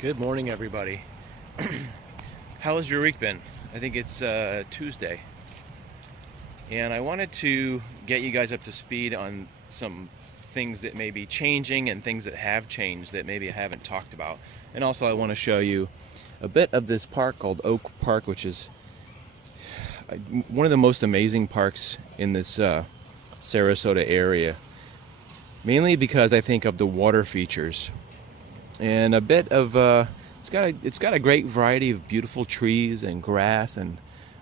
Good morning, everybody. How has your week been? I think it's Tuesday. And I wanted to get you guys up to speed on some things that may be changing and things that have changed that maybe I haven't talked about. And also, I want to show you a bit of this park called Oak Park, which is one of the most amazing parks in this Sarasota area. Mainly because I think of the water features. And a bit of it's got a great variety of beautiful trees and grass, and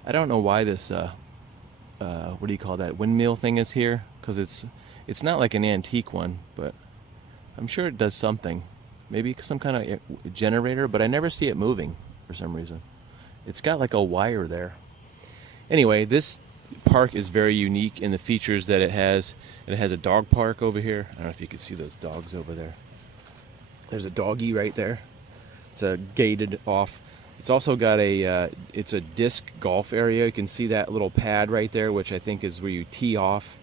I don't know why this what do you call that windmill thing is here, because it's not like an antique one, but I'm sure it does something, maybe some kind of generator, but I never see it moving for some reason. It's got like a wire there. Anyway, this park is very unique in the features that it has. It has a dog park over here. I don't know if you can see those dogs over there. There's a doggy right there. It's a gated off. It's also got it's a disc golf area. You can see that little pad right there, which I think is where you tee off.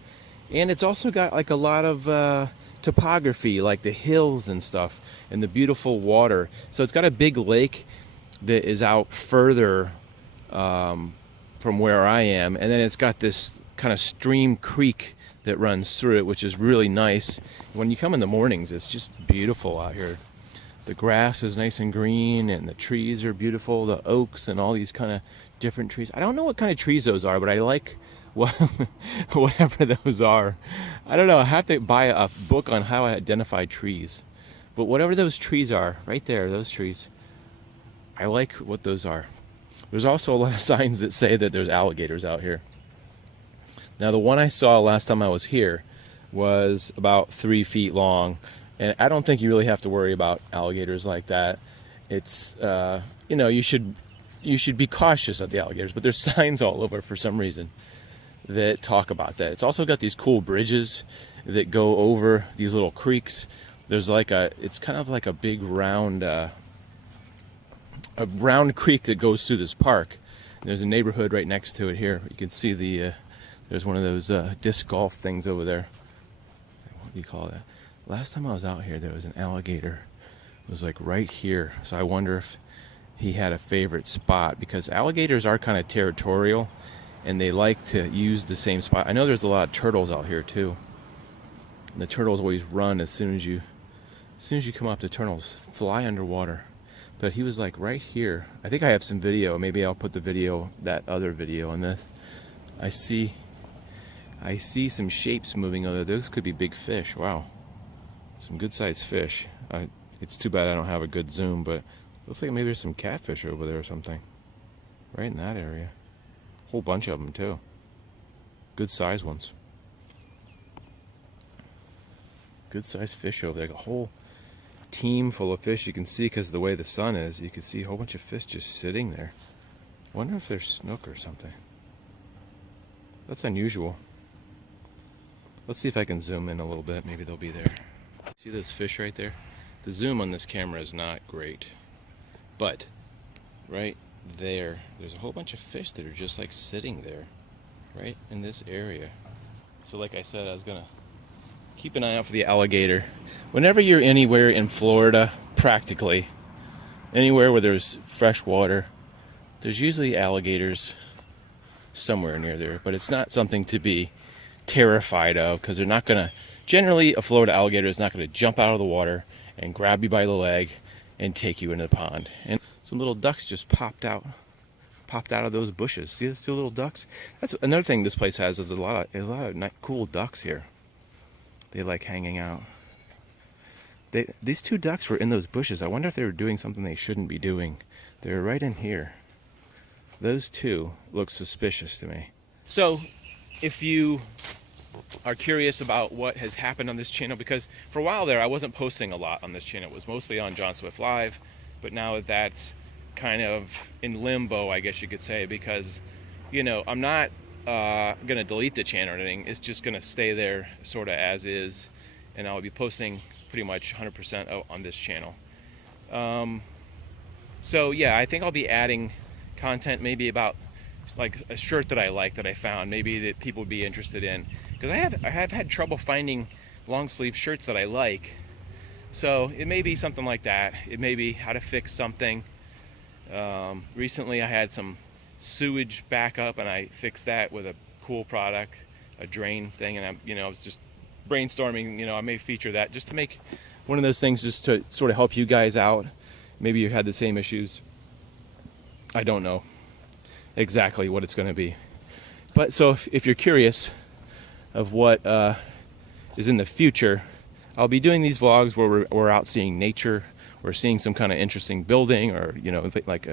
And it's also got like a lot of topography, like the hills and stuff, and the beautiful water. So it's got a big lake that is out further from where I am. And then it's got this kind of stream creek that runs through it, which is really nice. When you come in the mornings, it's just beautiful out here. The grass is nice and green, and the trees are beautiful, the oaks and all these kind of different trees. I don't know what kind of trees those are, but I like whatever those are. I don't know, I have to buy a book on how I identify trees. But whatever those trees are, right there, those trees, I like what those are. There's also a lot of signs that say that there's alligators out here. Now, the one I saw last time I was here was about 3 feet long, and I don't think you really have to worry about alligators like that. It's you should be cautious of the alligators, but there's signs all over for some reason that talk about that. It's also got these cool bridges that go over these little creeks. There's it's kind of like a big round creek that goes through this park. And there's a neighborhood right next to it here. You can see there's one of those disc golf things over there. What do you call that? Last time I was out here, there was an alligator. It was like right here. So I wonder if he had a favorite spot, because alligators are kind of territorial and they like to use the same spot. I know there's a lot of turtles out here too. And the turtles always run as soon as you come up. The turtles fly underwater. But he was like right here. I think I have some video. Maybe I'll put that other video on this. I see some shapes moving over there. Those could be big fish. Wow. Some good sized fish. It's too bad I don't have a good zoom, but looks like maybe there's some catfish over there or something. Right in that area. A whole bunch of them too. Good sized ones. Good sized fish over there. A whole team full of fish. You can see, because of the way the sun is, you can see a whole bunch of fish just sitting there. Wonder if they're snook or something. That's unusual. Let's see if I can zoom in a little bit. Maybe they'll be there. See those fish right there? The zoom on this camera is not great. But right there, there's a whole bunch of fish that are just like sitting there. Right in this area. So like I said, I was going to keep an eye out for the alligator. Whenever you're anywhere in Florida, practically, anywhere where there's fresh water, there's usually alligators somewhere near there. But it's not something to be terrified of, because they're not going to, generally a Florida alligator is not going to jump out of the water and grab you by the leg and take you into the pond. And some little ducks just popped out of those bushes. See those two little ducks? That's another thing this place has, is a lot of cool ducks here. They like hanging out. These two ducks were in those bushes. I wonder if they were doing something they shouldn't be doing. They're right in here. Those two look suspicious to me. So, if you are curious about what has happened on this channel, because for a while there I wasn't posting a lot on this channel. It was mostly on John Swift Live, but now that's kind of in limbo, I guess you could say, because I'm not gonna delete the channel or anything. It's just gonna stay there sort of as is, and I'll be posting pretty much 100% on this channel. So yeah, I think I'll be adding content maybe about like a shirt that I like, that I found, maybe that people would be interested in, because I have had trouble finding long sleeve shirts that I like. So it may be something like that. It may be how to fix something. Recently I had some sewage backup and I fixed that with a cool product, a drain thing, and I was just brainstorming, I may feature that just to make one of those things just to sort of help you guys out. Maybe you had the same issues. I don't know exactly what it's going to be. But so if you're curious of what is in the future, I'll be doing these vlogs where we're out seeing nature, or seeing some kind of interesting building, or like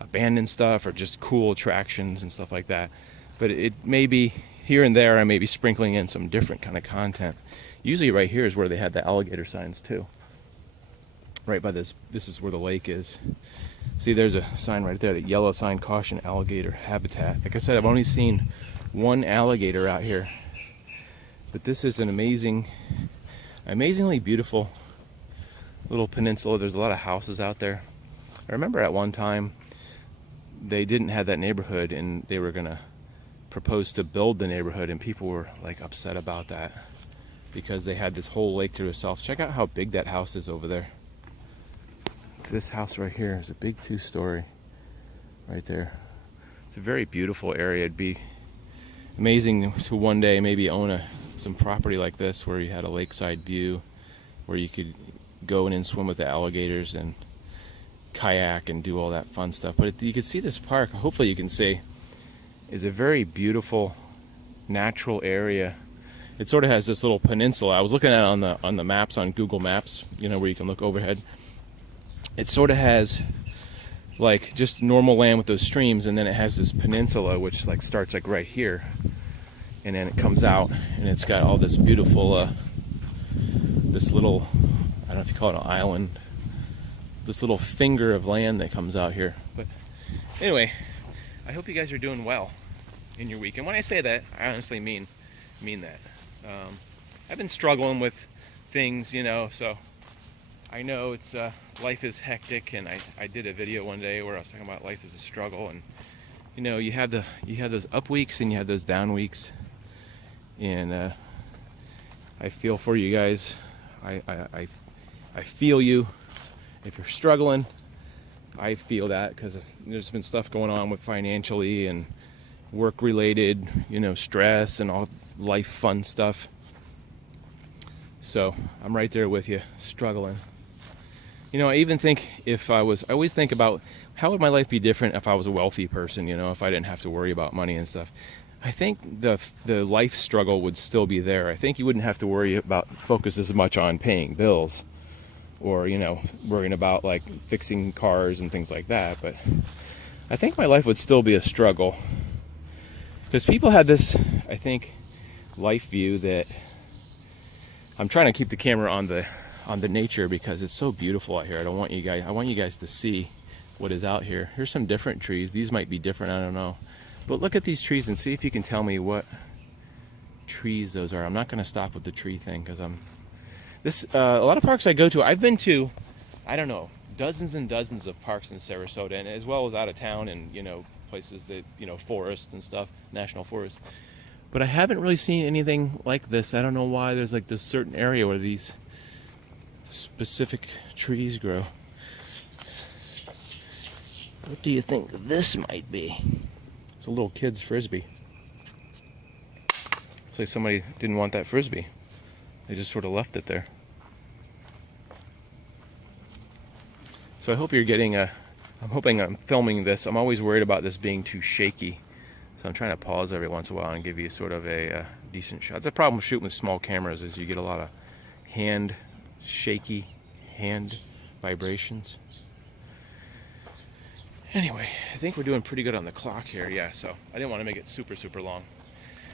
abandoned stuff, or just cool attractions and stuff like that. But it may be here and there, I may be sprinkling in some different kind of content. Usually right here is where they had the alligator signs too. Right by this is where the lake is. See, there's a sign right there, the yellow sign, caution alligator habitat. Like I said, I've only seen one alligator out here, but this is an amazingly beautiful little peninsula. There's a lot of houses out there. I remember at one time they didn't have that neighborhood and they were gonna propose to build the neighborhood, and people were like upset about that because they had this whole lake to themselves. Check out how big that house is over there. This house right here is a big 2-story right there. It's a very beautiful area. It'd be amazing to one day maybe own some property like this where you had a lakeside view, where you could go in and swim with the alligators and kayak and do all that fun stuff. But you can see this park, hopefully you can see, is a very beautiful natural area. It sort of has this little peninsula. I was looking at it on the maps on Google Maps, where you can look overhead. It sort of has like just normal land with those streams, and then it has this peninsula which like starts like right here, and then it comes out and it's got all this beautiful this little, I don't know if you call it an island, this little finger of land that comes out here. But anyway, I hope you guys are doing well in your week. And when I say that, I honestly mean that. I've been struggling with things, so I know it's life is hectic, and I did a video one day where I was talking about life is a struggle, and you have those up weeks and you have those down weeks, and I feel for you guys. I feel you if you're struggling. I feel that because there's been stuff going on with financially and work related, stress and all life fun stuff. So I'm right there with you, struggling. I even think I always think about how would my life be different if I was a wealthy person, if I didn't have to worry about money and stuff. I think the life struggle would still be there. I think you wouldn't have to focus as much on paying bills or, worrying about like fixing cars and things like that. But I think my life would still be a struggle because people had this, I think, life view that I'm trying to keep the camera on the nature because it's so beautiful out here. I want you guys to see what is out here. Here's some different trees. These might be different, I don't know. But look at these trees and see if you can tell me what trees those are. I'm not going to stop with the tree thing because a lot of parks I go to, I've been to, I don't know, dozens and dozens of parks in Sarasota, and as well as out of town, and places that forests and stuff, national forests. But I haven't really seen anything like this. I don't know why there's like this certain area where these specific trees grow. What do you think this might be? It's a little kid's frisbee. Looks like somebody didn't want that frisbee. They just sort of left it there. So I hope you're getting I'm hoping I'm filming this. I'm always worried about this being too shaky. So I'm trying to pause every once in a while and give you sort of a decent shot. The problem with shooting with small cameras is you get a lot of shaky hand vibrations. Anyway, I think we're doing pretty good on the clock here. Yeah, so I didn't want to make it super, super long.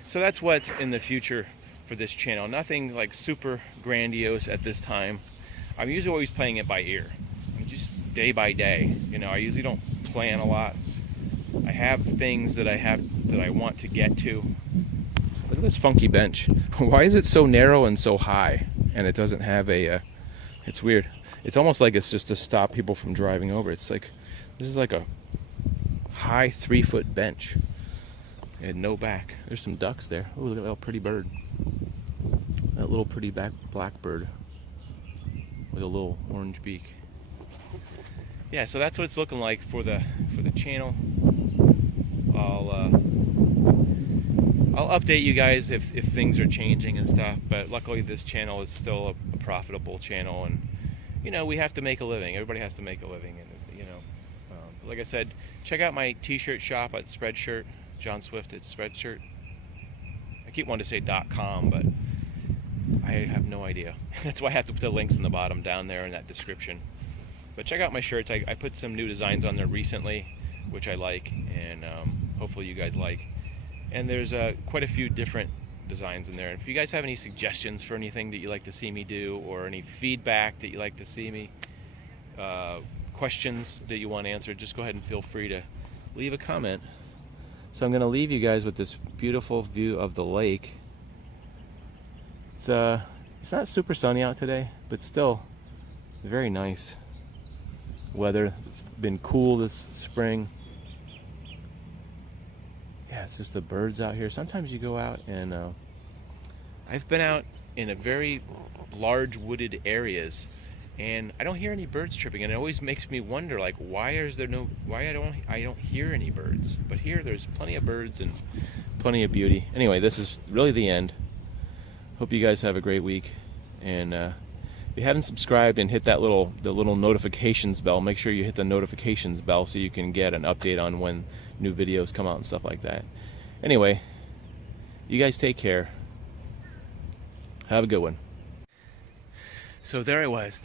So that's what's in the future for this channel. Nothing like super grandiose at this time. I'm usually always playing it by ear. Just day by day. I usually don't plan a lot. I have things that I want to get to. Look at this funky bench. Why is it so narrow and so high? And it doesn't have it's weird. It's almost like it's just to stop people from driving over. It's like, this is like a high 3-foot bench and no back. There's some ducks there. Oh, look at that little pretty bird. That little pretty blackbird. with a little orange beak. Yeah, so that's what it's looking like for the channel. I'll update you guys if things are changing and stuff, but luckily this channel is still a profitable channel, and you know, we have to make a living. Everybody has to make a living, and you know, like I said, check out my t-shirt shop at Spreadshirt, John Swift at Spreadshirt. I keep wanting to say .com, but I have no idea. That's why I have to put the links in the bottom down there in that description. But check out my shirts. I put some new designs on there recently, which I like, and hopefully you guys like. And there's quite a few different designs in there. And if you guys have any suggestions for anything that you'd like to see me do, or any feedback that you'd like to see me, questions that you want answered, just go ahead and feel free to leave a comment. So I'm going to leave you guys with this beautiful view of the lake. It's not super sunny out today, but still very nice weather. It's been cool this spring. Yeah, it's just the birds out here. Sometimes you go out and I've been out in a very large wooded areas, and I don't hear any birds chirping, and it always makes me wonder, like, why I don't hear any birds. But here there's plenty of birds and plenty of beauty. Anyway, this is really the end. Hope you guys have a great week, and if you haven't subscribed and hit that little notifications bell, make sure you hit the notifications bell so you can get an update on when new videos come out and stuff like that. Anyway, you guys take care. Have a good one. So there I was,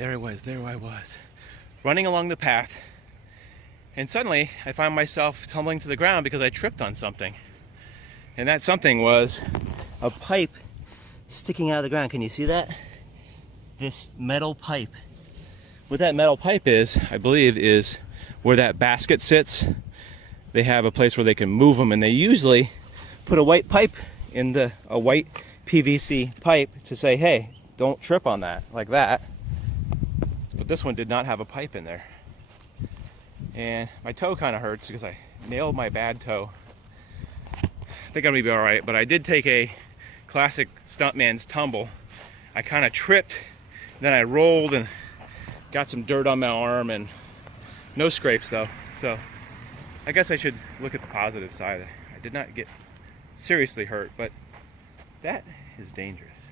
running along the path, and suddenly I found myself tumbling to the ground because I tripped on something. And that something was a pipe sticking out of the ground. Can you see that? This metal pipe. What that metal pipe is, I believe, is where that basket sits. They have a place where they can move them, and they usually put a white pipe in a white PVC pipe to say, hey, don't trip on that, like that. But this one did not have a pipe in there. And my toe kind of hurts because I nailed my bad toe. I think I'm gonna be all right, but I did take a classic stuntman's tumble. I kind of tripped, then I rolled and got some dirt on my arm, and no scrapes though. So I guess I should look at the positive side. I did not get seriously hurt, but that is dangerous.